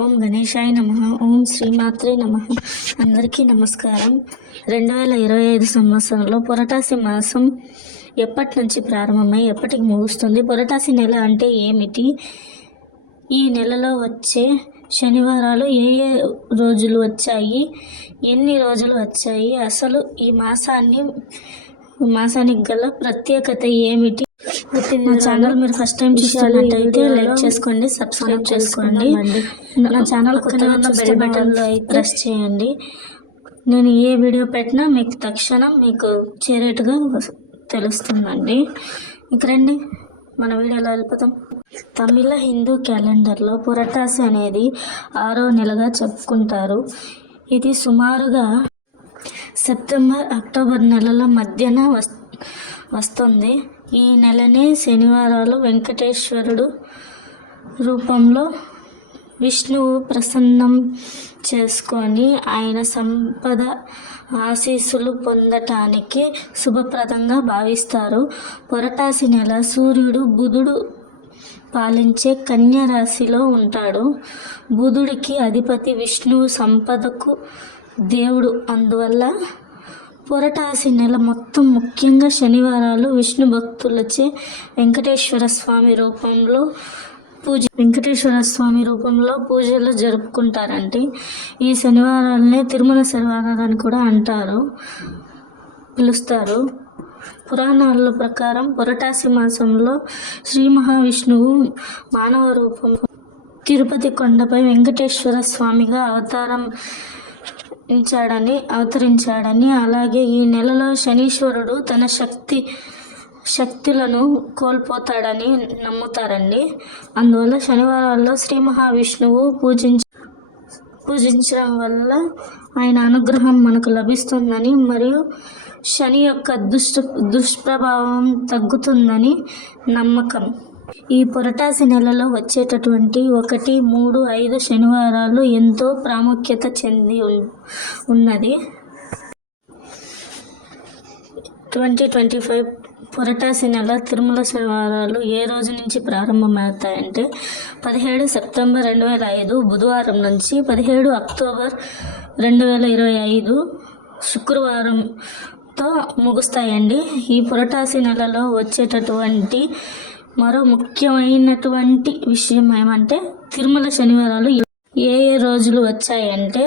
ఓం గణేశాయ నమః. ఓం శ్రీమాత్రే నమః. అందరికీ నమస్కారం. 2025 సంవత్సరంలో పురటాసి మాసం ఎప్పటి నుంచి ప్రారంభమై ఎప్పటికి ముగుస్తుంది? పురటాసి నెల అంటే ఏమిటి? ఈ నెలలో వచ్చే శనివారాలు ఏ ఏ రోజులు వచ్చాయి, ఎన్ని రోజులు వచ్చాయి, అసలు ఈ మాసానికి గల ప్రత్యేకత ఏమిటి? నా ఛానల్ మీరు ఫస్ట్ టైం చూసినట్టయితే లైక్ చేసుకోండి, సబ్స్క్రైబ్ చేసుకోండి. నా ఛానల్ కొత్తగా ఉన్న బెల్ బటన్లో ప్రెస్ చేయండి. నేను ఏ వీడియో పెట్టినా మీకు తక్షణం చేరేట్టుగా తెలుస్తుందండి. ఇక రండి మన వీడియోలో వెళ్ళిపోతాం. తమిళ హిందూ క్యాలెండర్లో పురటాసి అనేది 6వ నెలగా చెప్పుకుంటారు. ఇది సుమారుగా సెప్టెంబర్ అక్టోబర్ నెలల మధ్యన వస్తుంది. ఈ నెలనే శనివారాలు వెంకటేశ్వరుడు రూపంలో విష్ణువు ప్రసన్నం చేసుకొని ఆయన సంపద ఆశీస్సులు పొందటానికి శుభప్రదంగా భావిస్తారు. పురటాసి నెల సూర్యుడు బుధుడు పాలించే కన్యా రాశిలో ఉంటాడు. బుధుడికి అధిపతి విష్ణువు, సంపదకు దేవుడు. అందువల్ల పురటాసి నెల మొత్తం ముఖ్యంగా శనివారాలు విష్ణు భక్తులచే వెంకటేశ్వర స్వామి రూపంలో పూజలు జరుపుకుంటారంటే ఈ శనివారాలనే తిరుమల శనివారాలని కూడా పిలుస్తారు. పురాణాల ప్రకారం పురటాసి మాసంలో శ్రీ మహావిష్ణువు మానవ రూపంలో తిరుపతి కొండపై వెంకటేశ్వర స్వామిగా అవతరించాడని, అలాగే ఈ నెలలో శనీశ్వరుడు తన శక్తులను కోల్పోతాడని నమ్ముతారండి. అందువల్ల శనివారాల్లో శ్రీ మహావిష్ణువు పూజించడం వల్ల ఆయన అనుగ్రహం మనకు లభిస్తుందని, మరియు శని యొక్క దుష్ప్రభావం తగ్గుతుందని నమ్మకం. ఈ పురటాసి నెలలో వచ్చేటటువంటి 1, 3, 5 శనివారాలు ఎంతో ప్రాముఖ్యత చెంది ఉన్నది. 2025 పురటాసి నెల తిరుమల శనివారాలు ఏ రోజు నుంచి ప్రారంభమవుతాయంటే 17 సెప్టెంబర్ 2005 బుధవారం నుంచి 17 అక్టోబర్ 2025 శుక్రవారంతో ముగుస్తాయండి. ఈ పురటాసి నెలలో వచ్చేటటువంటి మరో ముఖ్యమైనటువంటి విషయం ఏమంటే తిరుమల శనివారాలు ఏ రోజులు వచ్చాయంటే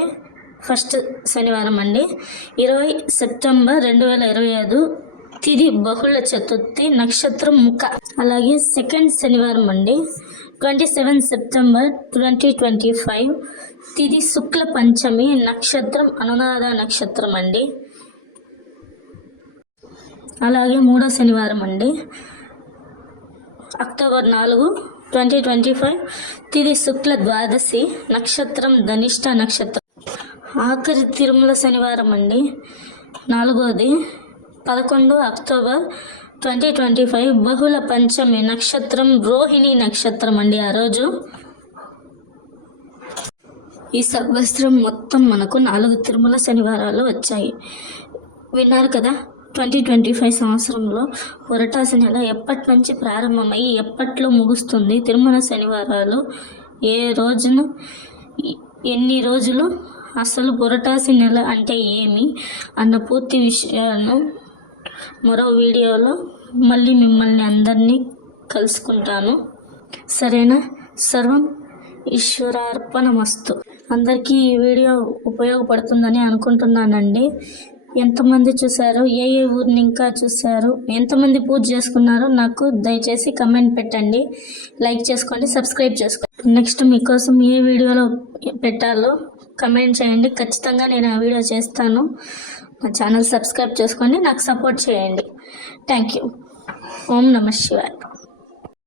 ఫస్ట్ శనివారం అండి 20 సెప్టెంబర్ 2025 తిది బహుళ చతుర్థి, నక్షత్రం ముఖ. అలాగే సెకండ్ శనివారం అండి 27 సెప్టెంబర్ 2025 తిది శుక్ల పంచమి, నక్షత్రం అనురాధ నక్షత్రం అండి. అలాగే 3వ శనివారం అండి అక్టోబర్ 4, 2025 తిది శుక్ల ద్వాదశి, నక్షత్రం ధనిష్ట నక్షత్రం. ఆఖరి తిరుమల శనివారం అండి 4వది 11 అక్టోబర్ 2025 బహుళ పంచమి, నక్షత్రం రోహిణి నక్షత్రం అండి. ఆ రోజు ఈ సంవత్సరం మొత్తం మనకు 4 తిరుమల శనివారాలు వచ్చాయి. విన్నారు కదా. 2025 సంవత్సరంలో పురటాసి నెల ఎప్పటి నుంచి ప్రారంభమై ఎప్పట్లో ముగుస్తుంది, తిరుమల శనివారాలు ఏ రోజున, ఎన్ని రోజులు, అసలు పురటాసి నెల అంటే ఏమి అన్న పూర్తి విషయాలను మరో వీడియోలో మళ్ళీ మిమ్మల్ని అందరినీ కలుసుకుంటాను. సరేనా? సర్వం ఈశ్వరార్పణమస్తు. అందరికీ ఈ వీడియో ఉపయోగపడుతుందని అనుకుంటున్నానండి. ఎంతమంది చూశారు, ఏ ఊరిని ఇంకా చూశారు, ఎంతమంది పూజ చేసుకున్నారో నాకు దయచేసి కమెంట్ పెట్టండి. లైక్ చేసుకోండి, సబ్స్క్రైబ్ చేసుకోండి. నెక్స్ట్ మీకోసం ఏ వీడియోలో పెట్టాలో కమెంట్ చేయండి. ఖచ్చితంగా నేను ఆ వీడియో చేస్తాను. నా ఛానల్ సబ్స్క్రైబ్ చేసుకోండి, నాకు సపోర్ట్ చేయండి. Thank you. ఓం నమః శివాయ.